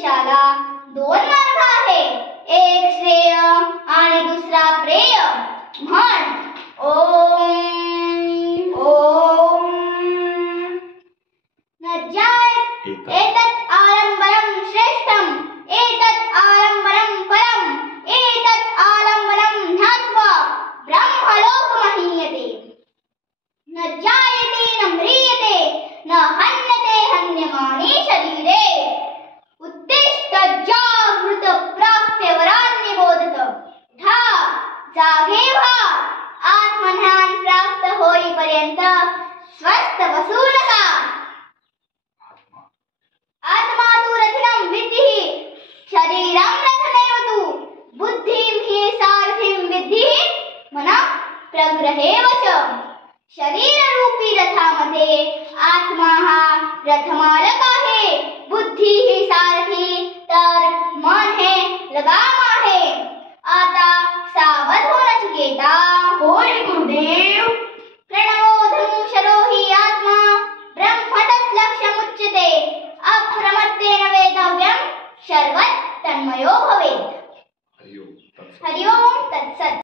ज्योतिषाला दोन मार्ग आहे, एक श्रेय आणि दुसरा प्रेय. म्हण ओम ओम नज्जायत एतत् आलंबनं श्रेष्ठम् एतत् आलंबनं परम् एतत् आलंबनं ध्यात्वा ब्रह्मलोकमहीयते. न जायते न म्रियते न हन्यते हन्यमाने शरीरे. उत्तिष्ठ जागृत प्राप्य वरान् निबोधत. उठा, जागे व्हा. आत्मज्ञान प्राप्त होईपर्यंत स्वस्थ बसू नका. आत्मा तु रथिनं विद्धि शरीरं रथमेव तु. बुद्धिं हि सारथिं विद्धि मनः प्रग्रहेव च. शरीररूपी रथामध्ये आत्मा हा रथमालक आहे, बुद्धी ही सारथी, तर मन हे लगाम आहे. आता सावध हो नचिकेता. होय गुरुदेव. प्रणवो धनुषरो हि आत्मा ब्रह्म तत्लक्ष्यमुच्यते. अप्रमत्तेन वेदव्यं सर्वत् तन्मयो भवेत्. हरि ओम तत्सत्.